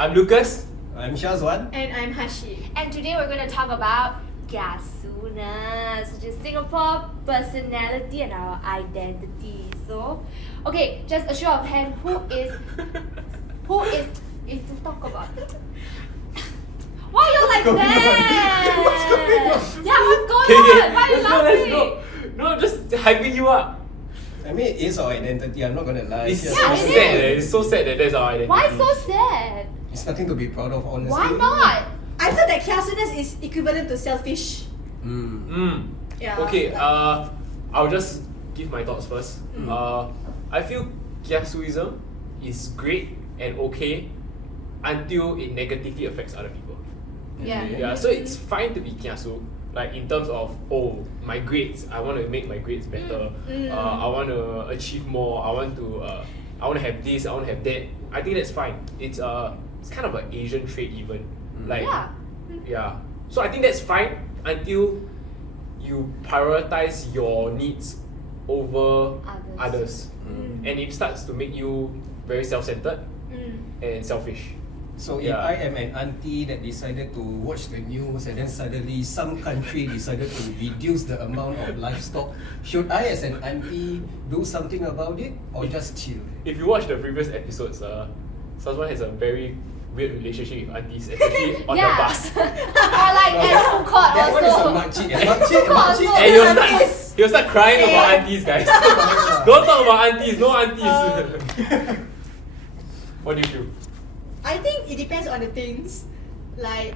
I'm Lucas. I'm Syazwan. And I'm Hashi. And today we're going to talk about Kiasu-ness, which is Singapore personality and our identity. So, okay, just a show of hand, who is to talk about? Why are you like that? What's going on? Yeah, what's going Okay, on? Why are you let's laughing? go. No, just hyping you up. I mean, it is our identity, I'm not gonna lie. It's Yes, so it sad. is. It's so sad that that's our identity. Why so sad? It's nothing to be proud of, honestly. Why not? I feel that Kiasu-ness is equivalent to selfish. Yeah. Okay, I'll just give my thoughts first. I feel Kiasuism is great and okay until it negatively affects other people. Yeah. Yeah, so it's fine to be Kiasu, like in terms of, oh, my grades, I want to make my grades better. I want to achieve more. I want to have this. I want to have that. I think that's fine. It's kind of an Asian trait even. Like yeah. So I think that's fine until you prioritize your needs over others. And it starts to make you very self-centered and selfish. So if I am an auntie that decided to watch the news and then suddenly some country decided to reduce the amount of livestock, should I as an auntie do something about it or just chill? If you watch the previous episodes, Syazwan has a very weird relationship with aunties, especially on the bus. Or like at food court That one is a also. makcik. And he'll start crying about aunties, guys. Don't talk about aunties, no aunties. What do you feel? I think it depends on the things. Like,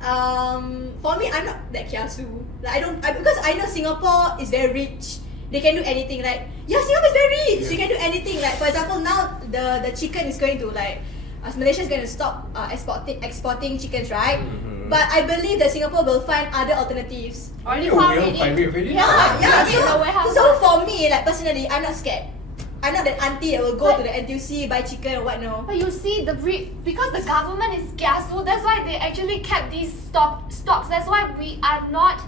for me, I'm not that kiasu. Like, because I know Singapore is very rich. They can do anything. Like, Singapore is very rich. You can do anything. Like, for example, now the chicken is going to Malaysia is going to stop exporting chickens, right? But I believe that Singapore will find other alternatives. Already You found will it. find it really? Yeah. in the warehouse. So for me, like personally, I'm not scared. I'm not that auntie that will go to the NTUC buy chicken or what. No. But you see, because the government is kiasu, that's why they actually kept these stocks. That's why we are not.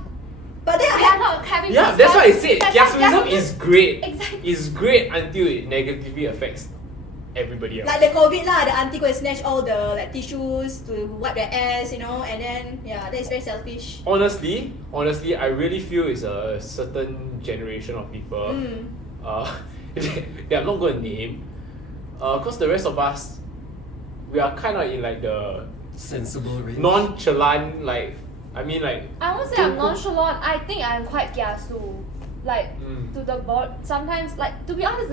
But then We are not having. Yeah, this that's why I said that's why Kiasuism is great. Exactly. It's great until it negatively affects everybody else. like the COVID lah, the auntie go and snatch all the tissues to wipe their ass, and then that's very selfish. Honestly, I really feel it's a certain generation of people. I'm not going to name, because the rest of us, we are kind of in like the sensible range. nonchalant, I won't say I'm nonchalant. I think I'm quite kiasu, to the board. Sometimes, to be honest,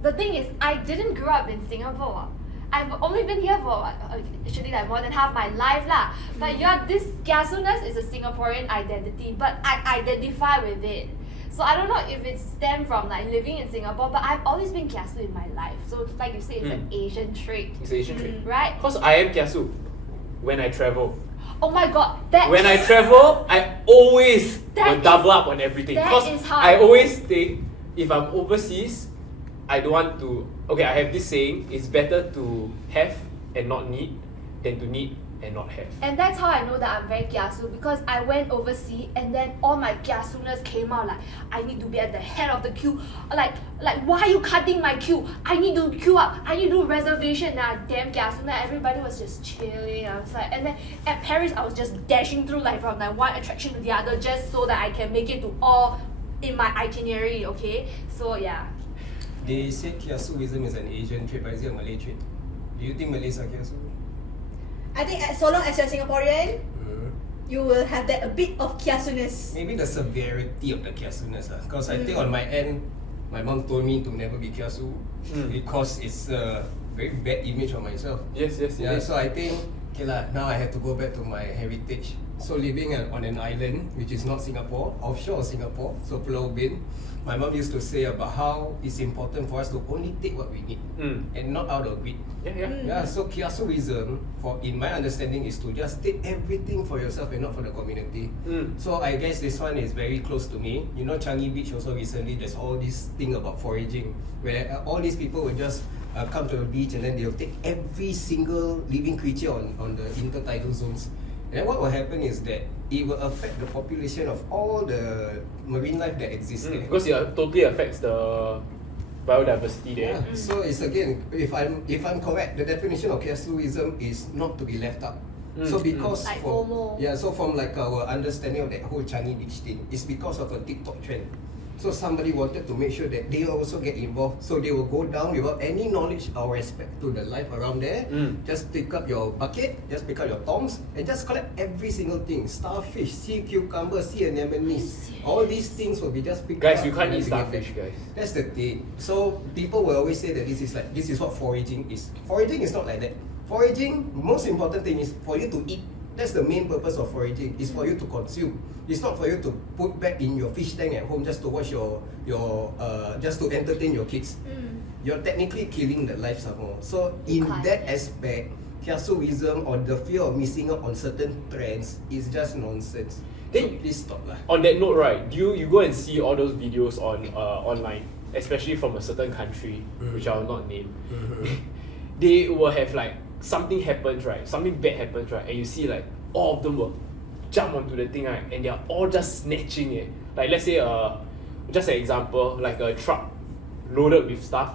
the thing is, I didn't grow up in Singapore. I've only been here for actually more than half my life lah. But this kiasu-ness is a Singaporean identity, but I identify with it. So I don't know if it stems from living in Singapore, but I've always been kiasu in my life. So like you say, it's an Asian trait. It's an Asian trait. Right? Because I am kiasu when I travel. Oh my god, When I travel, I always will double up on everything. that Because is how I I always think, if I'm overseas, I don't want to. Okay, I have this saying: it's better to have and not need than to need and not have. And that's how I know that I'm very kiasu, because I went overseas and then all my kiasu-ness came out. I need to be at the head of the queue. Like why are you cutting my queue? I need to queue up. I need to do reservation. Now damn kiasu-ness. Everybody was just chilling. I was and then at Paris I was just dashing through from one attraction to the other just so that I can make it to all in my itinerary. Okay, so yeah. They said Kiasuism is an Asian trait, but is it a Malay trait? Do you think Malays are Kiasu? I think so long as you're Singaporean, you will have that a bit of kiasu-ness. Maybe the severity of the Kiasu-ness. Because I think on my end, my mom told me to never be Kiasu because it's a very bad image of myself. Yes. Yeah, so I think, now I have to go back to my heritage. So living on an island, which is not Singapore, offshore of Singapore, so Pulau Ubin, my mom used to say about how it's important for us to only take what we need and not out of greed. Yeah, so Kiasuism, in my understanding, is to just take everything for yourself and not for the community. So I guess this one is very close to me. Changi Beach also recently, there's all this thing about foraging, where all these people will just come to the beach and then they'll take every single living creature on the intertidal zones. And what will happen is that it will affect the population of all the marine life that exists there. Because it totally affects the biodiversity there. Yeah. So it's again, if I'm correct, the definition of Kiasu-ism is not to be left out. So because Like from, FOMO. so from like our understanding of that whole Changi Beach thing, it's because of a TikTok trend. So somebody wanted to make sure that they also get involved. So they will go down without any knowledge or respect to the life around there. Just pick up your bucket, just pick up your tongs, and just collect every single thing. Starfish, sea cucumber, sea anemones. All these things will be just picked up. Guys, you can't and eat then starfish, guys. That's the thing. So people will always say that this is what foraging is. Foraging is not like that. Foraging, most important thing is for you to eat. That's the main purpose of foraging, is for you to consume. It's not for you to put back in your fish tank at home just to watch your just to entertain your kids. You're technically killing the life somehow. So in that aspect, Kiasu-ism or the fear of missing out on certain trends is just nonsense. So please stop lah. On that note, right, you go and see all those videos on online, especially from a certain country, which I will not name. They will have like something happens, right? Something bad happens, right? And you see like all of them will jump onto the thing, right? And they are all just snatching it. Like let's say just an example, like a truck loaded with stuff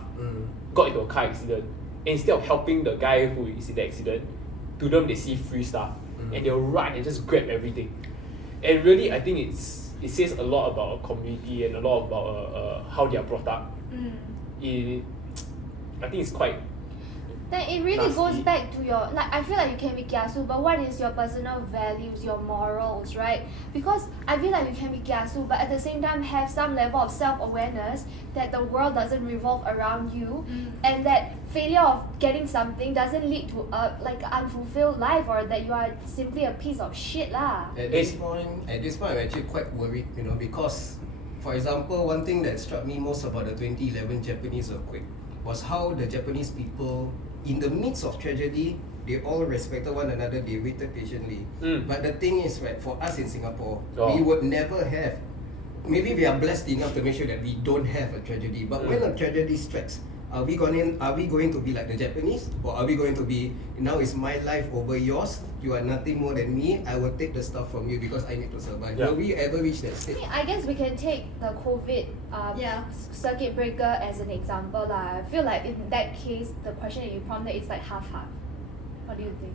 got into a car accident. And instead of helping the guy who is in the accident, to them they see free stuff. And they'll run and just grab everything. And really I think it says a lot about a community and a lot about how they are brought up. I think it's quite Then it really nasty. goes back to your, like, I feel like you can be kiasu, but what is your personal values, your morals, right? Because I feel like you can be kiasu, but at the same time have some level of self-awareness that the world doesn't revolve around you, and that failure of getting something doesn't lead to a like unfulfilled life, or that you are simply a piece of shit lah. At this point, I'm actually quite worried, because, for example, one thing that struck me most about the 2011 Japanese earthquake was how the Japanese people, in the midst of tragedy, they all respected one another, they waited patiently. But the thing is, right, for us in Singapore, we would never have, maybe we are blessed enough to make sure that we don't have a tragedy, but when a tragedy strikes, are we going to be like the Japanese? Or are we going to be, now is my life over yours, you are nothing more than me, I will take the stuff from you because I need to survive. Will we ever reach that stage? I guess we can take the COVID circuit breaker as an example lah. I feel like in that case, the question that you prompted is like half-half. What do you think?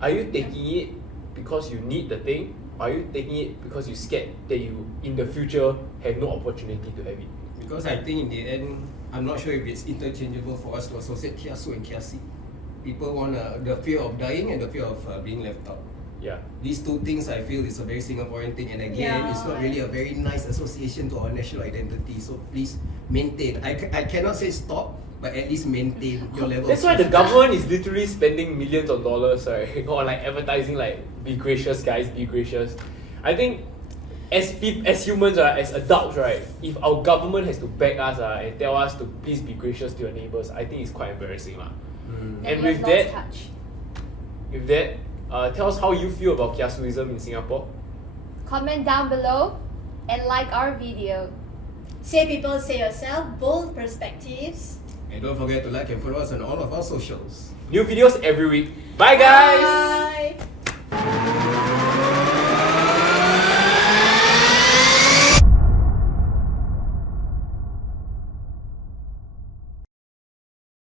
Are you taking it because you need the thing? Or are you taking it because you're scared that you in the future have no opportunity to have it? Because I think in the end, I'm not sure if it's interchangeable for us to associate kiasu and kiasi. People want the fear of dying and the fear of being left out. Yeah. These two things I feel is a very Singaporean thing, and again, it's not really a very nice association to our national identity. So please maintain. I cannot say stop, but at least maintain your level. That's why the government is literally spending millions of dollars, right, on like advertising, like be gracious, guys, be gracious. I think as humans, as adults, right, if our government has to beg us and tell us to please be gracious to your neighbors, I think it's quite embarrassing lah. And with that, tell us how you feel about Kiasu-ism in Singapore. Comment down below and like our video. Say people, say yourself, bold perspectives. And don't forget to like and follow us on all of our socials. New videos every week. Bye guys! Bye!